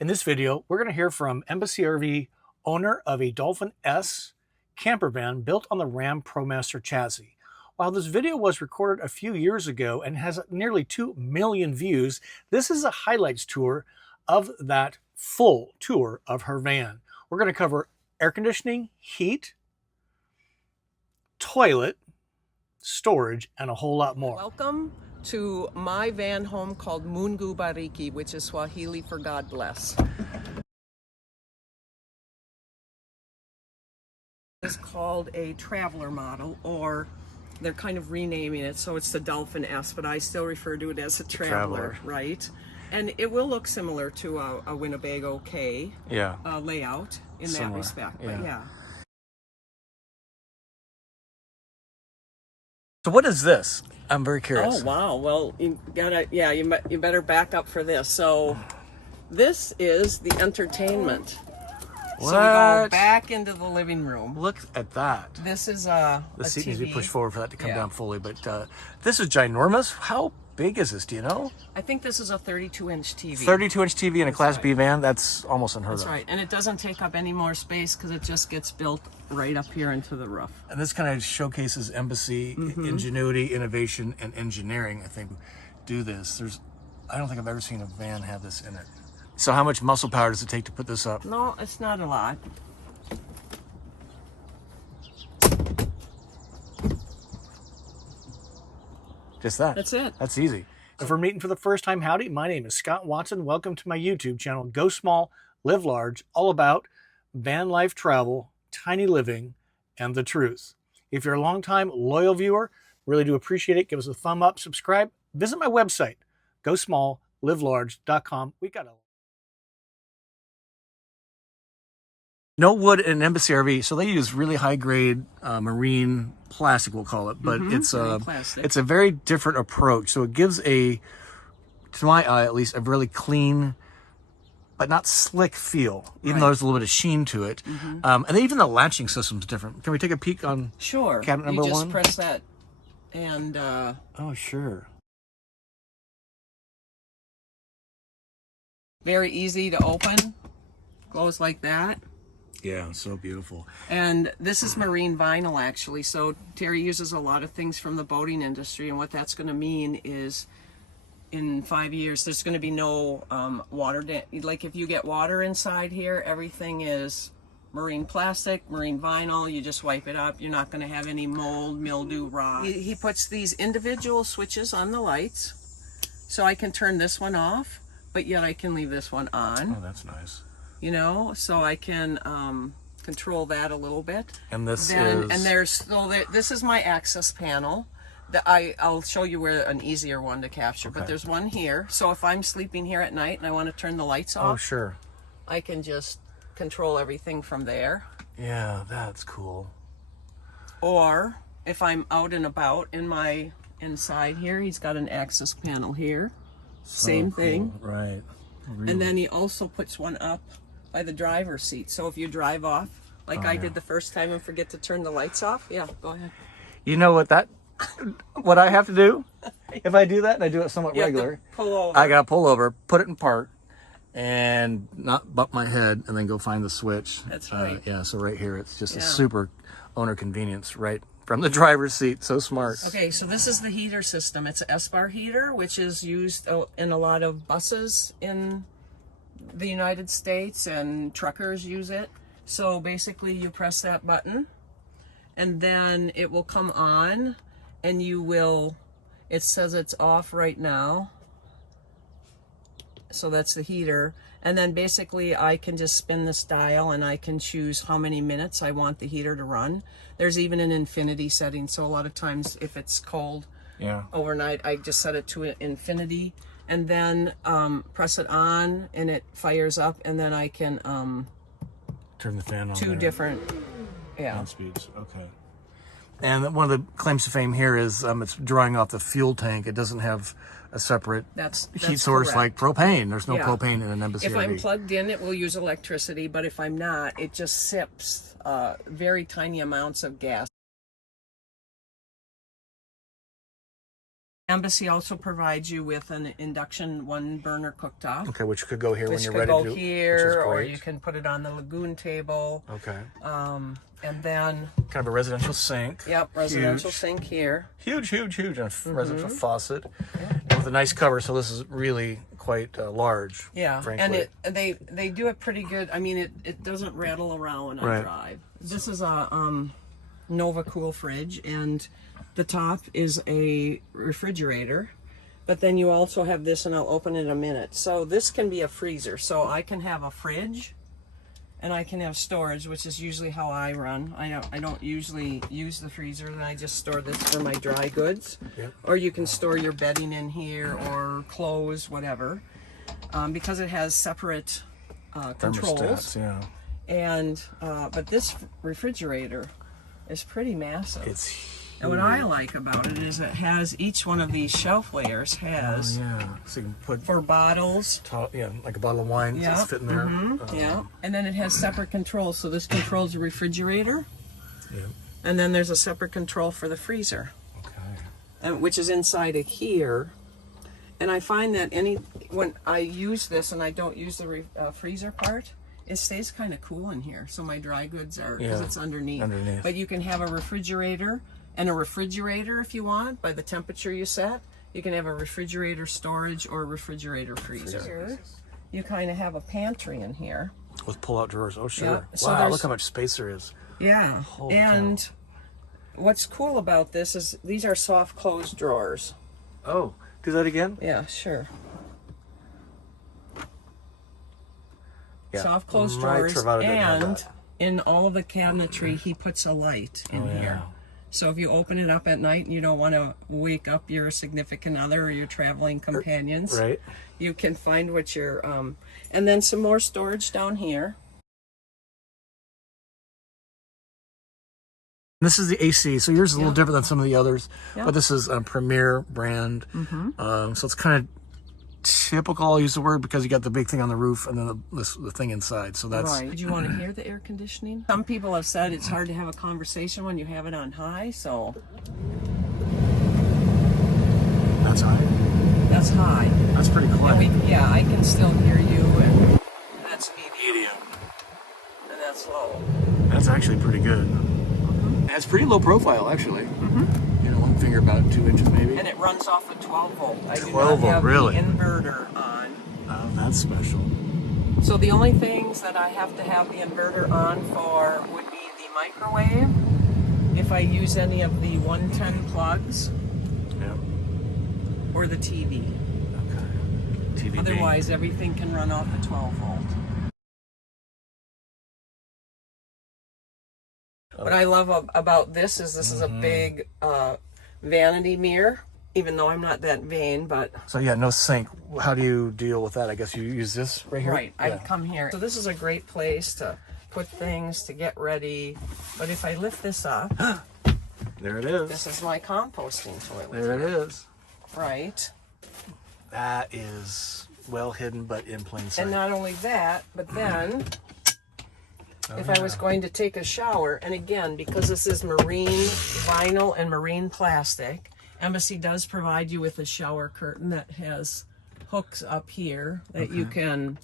In this video, we're going to hear from Embassy RV, owner of a Dolphin S camper van built on the Ram ProMaster chassis. While this video was recorded a few years ago and has nearly 2 million views, this is a highlights tour of that full tour of her van. We're going to cover air conditioning, heat, toilet, storage, and a whole lot more. Welcome to my van home called Mungu Bariki, which is Swahili for God bless. It's called a traveler model, or they're kind of renaming it, so it's the Dolphin S, but I still refer to it as a traveler, right? And it will look similar to a Winnebago K layout in that respect, but yeah. So what is this? I'm very curious. Oh wow! Well, you gotta, you better back up for this. So, this is the entertainment. What? So we go back into the living room. Look at that. This is the seat needs to be pushed forward for that to come down fully, but this is ginormous. How big is this? Do you know? I think this is a 32-inch TV. 32-inch TV in a Class B van. That's almost unheard of. That's right, and it doesn't take up any more space because it just gets built right up here into the roof. And this kind of showcases Embassy ingenuity, innovation, and engineering. I think do this. I don't think I've ever seen a van have this in it. So how much muscle power does it take to put this up? No, it's not a lot. Just that. That's it. That's easy. If we're meeting for the first time, howdy. My name is Scott Watson. Welcome to my YouTube channel, Go Small, Live Large, all about van life travel, tiny living, and the truth. If you're a longtime loyal viewer, really do appreciate it. Give us a thumb up, subscribe. Visit my website, GoSmallLiveLarge.com. We got a no wood in Embassy RV, so they use really high-grade marine plastic, we'll call it, but it's a very different approach. So it gives to my eye at least, a really clean, but not slick feel, even though there's a little bit of sheen to it. And even the latching system's different. Can we take a peek on cabinet number one? You just press that, and oh, sure. Very easy to open. Goes like that. Yeah, so beautiful. And this is marine vinyl, actually. So Cheri uses a lot of things from the boating industry, and what that's going to mean is in 5 years there's going to be no water. Like if you get water inside here, everything is marine plastic, marine vinyl. You just wipe it up. You're not going to have any mold, mildew, rot. He puts these individual switches on the lights, so I can turn this one off, but yet I can leave this one on. Oh, that's nice. You know, so I can control that a little bit. And this this is my access panel. I'll show you where an easier one to capture, but there's one here. So if I'm sleeping here at night and I want to turn the lights off, oh sure, I can just control everything from there. Yeah, that's cool. Or if I'm out and about in my inside here, he's got an access panel here. Same thing. Right. Really? And then he also puts one up by the driver's seat. So if you drive off, like I did the first time and forget to turn the lights off, yeah, go ahead. You know what I have to do? If I do that, and I do it somewhat regular, pull over. I gotta pull over, put it in park, and not bump my head, and then go find the switch. That's right. Yeah, so right here, it's just a super owner convenience, right from the driver's seat. So smart. Okay, so this is the heater system. It's an S-bar heater, which is used in a lot of buses in the United States, and truckers use it. So basically you press that button and then it will come on, and it says it's off right now. So that's the heater. And then basically I can just spin this dial and I can choose how many minutes I want the heater to run. There's even an infinity setting. So a lot of times if it's cold overnight, I just set it to infinity, and then press it on and it fires up, and then I can turn the fan on. Two different fan speeds. Okay. And one of the claims to fame here is it's drawing off the fuel tank. It doesn't have a separate heat source like propane. There's no propane in an Embassy RV. If I'm plugged in, it will use electricity, but if I'm not, it just sips very tiny amounts of gas. Embassy also provides you with an induction 1-burner cooktop. Okay, which could go here when you're Could ready go to do, here, or you can put it on the lagoon table. Okay. And then Kind of a residential sink. Yep, residential sink here. Huge, and a residential faucet. And with a nice cover, so this is really quite large. Yeah, frankly. and they do it pretty good. I mean, it doesn't rattle around when I drive. This is a Nova Cool fridge, and the top is a refrigerator. But then you also have this, and I'll open it in a minute. So this can be a freezer. So I can have a fridge, and I can have storage, which is usually how I run. I don't usually use the freezer, and I just store this for my dry goods. Yep. Or you can store your bedding in here, or clothes, whatever. Because it has separate controls. Thermostats, yeah. And but this refrigerator is pretty massive. It's huge. And what I like about it is it has each one of these shelf layers has so you can put for bottles. Like a bottle of wine. Yeah. So it's fitting there. Yeah, and then it has separate controls. So this controls the refrigerator. Yeah. And then there's a separate control for the freezer. Okay. Which is inside of here. And I find that when I use this and I don't use the freezer part, it stays kind of cool in here. So my dry goods are, because it's underneath. But you can have a refrigerator and a refrigerator if you want, by the temperature you set. You can have a refrigerator storage or a refrigerator freezer. You kind of have a pantry in here. With pull-out drawers. Oh, sure. Yeah. So wow, look how much space there is. Yeah. Holy and cow. What's cool about this is these are soft close drawers. Oh, do that again? Yeah, sure. Yeah. Soft close My drawers, Travada didn't have and that. in all of the cabinetry, he puts a light in here. So if you open it up at night and you don't want to wake up your significant other or your traveling companions, Right. you can find what you're, and then some more storage down here. This is the AC, so yours is a little different than some of the others, Yeah. but this is a Premier brand. So it's kind of typical, I'll use the word, because you got the big thing on the roof and then the thing inside. So that's Right. Did you want to hear the air conditioning? Some people have said it's hard to have a conversation when you have it on high, so that's high. that's high. That's pretty quiet. And I can still hear you, and that's medium, and that's low. That's actually pretty good. That's pretty low profile, actually. You know, one finger about 2 inches maybe. And it runs off a 12 volt. I do 12 not volt, have really? the inverter on. Oh, that's special. So the only things that I have to have the inverter on for would be the microwave, if I use any of the 110 plugs, Yeah. or the TV. Okay. TV. Otherwise, everything can run off the 12 volt. What I love about this is a big vanity mirror, even though I'm not that vain, but... So yeah, no sink. How do you deal with that? I guess you use this right here? Right, I come here. So this is a great place to put things, to get ready. But if I lift this up... There it is. This is my composting toilet. There it is. Right. That is well hidden, but in plain sight. And not only that, but then... if I was going to take a shower, and again, because this is marine vinyl and marine plastic, Embassy does provide you with a shower curtain that has hooks up here that you can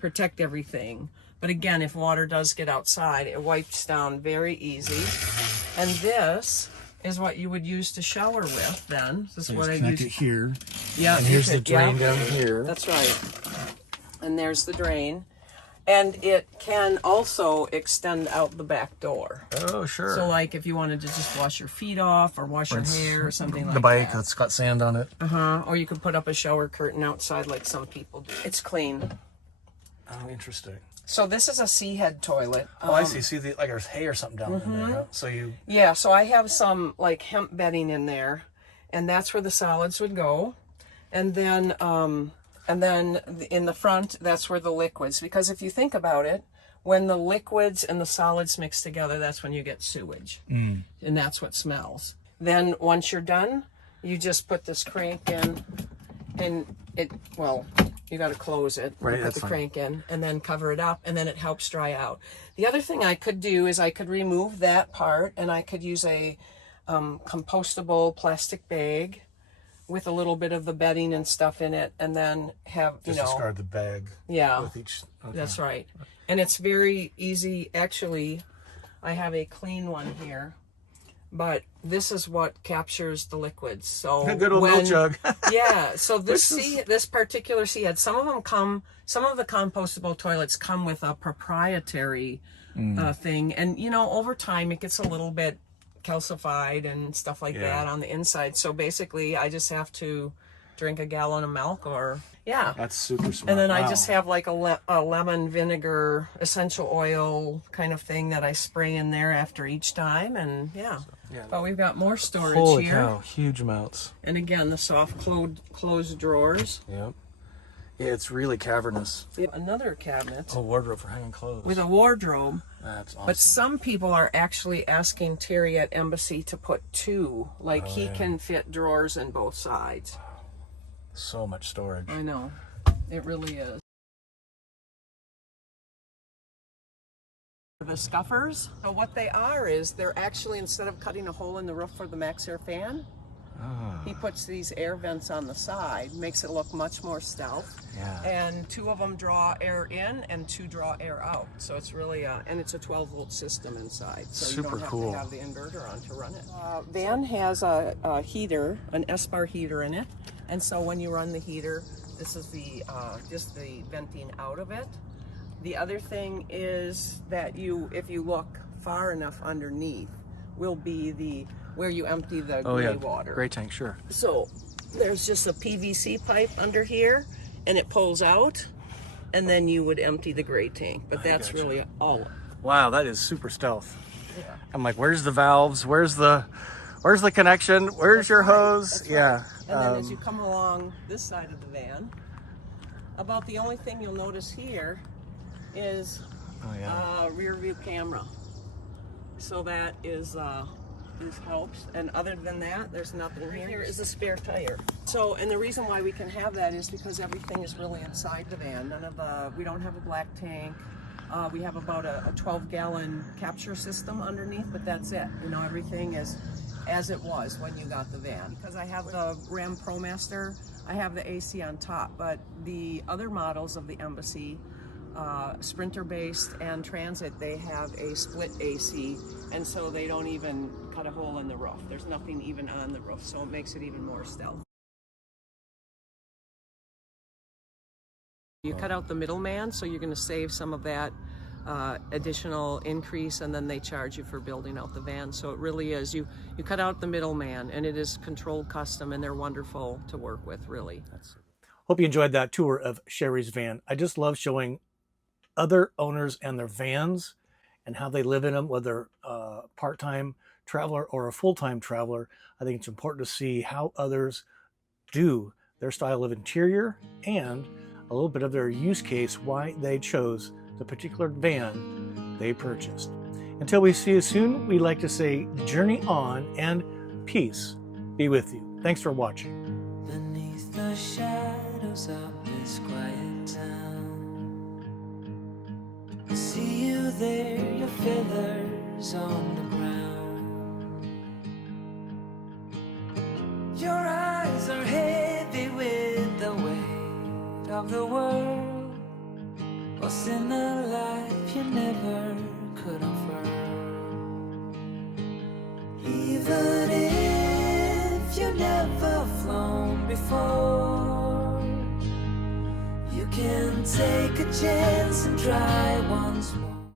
protect everything. But again, if water does get outside, it wipes down very easy. And this is what you would use to shower with then. This is what I connect use. it here. Yeah, And here's the drain down here. That's right. And there's the drain. And it can also extend out the back door. Oh, sure. So like if you wanted to just wash your feet off or wash your hair or something like the bike that. that's got sand on it. Or you could put up a shower curtain outside like some people do. It's clean. Oh, interesting. So this is a sea head toilet. Oh, I see. See, like there's hay or something down in there. Huh? So you... Yeah, so I have some like hemp bedding in there, and that's where the solids would go. And then in the front, that's where the liquids, because if you think about it, when the liquids and the solids mix together, that's when you get sewage. And that's what smells. Then once you're done, you just put this crank in, and you got to close it, right, put the crank in, and then cover it up, and then it helps dry out. The other thing I could do is I could remove that part, and I could use a compostable plastic bag with a little bit of the bedding and stuff in it, and then have, you know, discard the bag. Yeah, with each. Okay. that's right. And it's very easy. Actually, I have a clean one here, but this is what captures the liquids. So a good old milk jug. Yeah. So this particular sea head, some of the compostable toilets come with a proprietary thing, and you know, over time it gets a little bit calcified and stuff like that on the inside. So basically, I just have to drink a gallon of milk, or that's super smart. and then I just have like a lemon vinegar essential oil kind of thing that I spray in there after each time, and but we've got more storage Holy here. cow, huge amounts. And again, the soft closed drawers. Yep. Yeah, it's really cavernous. Another cabinet. A wardrobe for hanging clothes. With a wardrobe. That's awesome. But some people are actually asking Terry at Embassy to put 2. Like he can fit drawers in both sides. So much storage. I know. It really is. The scuffers. So what they are is they're actually, instead of cutting a hole in the roof for the Max Air fan, he puts these air vents on the side, makes it look much more stealth. Yeah. And 2 of them draw air in and 2 draw air out. So it's really and it's a 12-volt system inside. So Super you don't have cool. to have the inverter on to run it. Van has a heater, an S-bar heater in it. And so when you run the heater, this is the just the venting out of it. The other thing is that if you look far enough underneath, will be where you empty the gray water. Gray tank, sure. So there's just a PVC pipe under here, and it pulls out, and then you would empty the gray tank. But that's really all. Wow, that is super stealth. Yeah. I'm like, where's the valves? Where's the connection? Where's your hose? Yeah. And then as you come along this side of the van, about the only thing you'll notice here is rear view camera. So that is helps, and other than that, there's nothing here. Here is a spare tire. So, and the reason why we can have that is because everything is really inside the van. We don't have a black tank. We have about a 12-gallon capture system underneath, but that's it. You know, everything is as it was when you got the van. Because I have the Ram ProMaster, I have the AC on top, but the other models of the Embassy, Sprinter based and Transit, they have a split AC, and so they don't even cut a hole in the roof. There's nothing even on the roof, so it makes it even more stealth. You cut out the middleman, so you're going to save some of that additional increase, and then they charge you for building out the van. So it really is, you cut out the middleman, and it is controlled custom, and they're wonderful to work with, really. Hope you enjoyed that tour of Cheri's van. I just love showing other owners and their vans and how they live in them, whether a part-time traveler or a full-time traveler. I think it's important to see how others do their style of interior and a little bit of their use case, why they chose the particular van they purchased. Until we see you soon, we like to say journey on and peace be with you. Thanks for watching. Beneath the shadows of this quiet town, I see you there, your feathers on the ground. Your eyes are heavy with the weight of the world, what's in a life you never could offer. Even if you never flown before, you can take a chance and try once more.